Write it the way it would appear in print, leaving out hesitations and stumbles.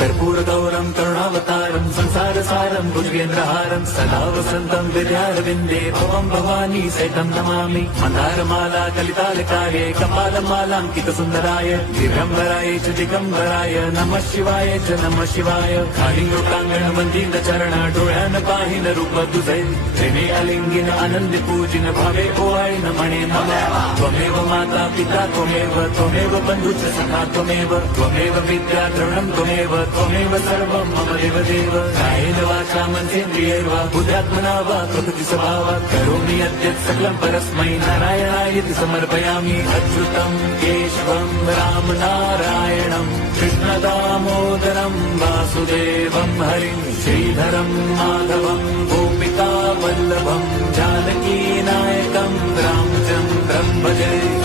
कर्पूरगौरं करुणावतारं संसारसारं भुजगेन्द्रहारं सदा वसन्तं विद्यारविन्दे भवं भवानी सहितं नमामि मन्दारमाला कलितालकाये कपालमालाङ्कितसुन्दराय दिगम्बराय च दिगम्बराय नमः शिवाय च नमः शिवाय कालिंगोकांगण मंदिर चरण डोळ्यान पाहिन रूप तुझे प्रेमे अलिंगिन आनंद पूजिन भावे ओवाळीन म्हणे मला त्वमेव माता पिता त्वमेव बंधुच सखा त्वमेव विद्या द्रवणं त्वमेव सर्वं मम देव कायेन वाचा मनसेन्द्रियैर्वा बुद्ध्यात्मना वा प्रकृति स्वभावात् करोमि यद्यत् सकलं परस्मै नारायणायति समर्पयामि अच्युतं केशवं राम नारायणं कृष्णदामोदरं वासुदेवं हरिं श्रीधरं माधवं गोपिका वल्लभं जानकी नायकं रामचन्द्रं भजे।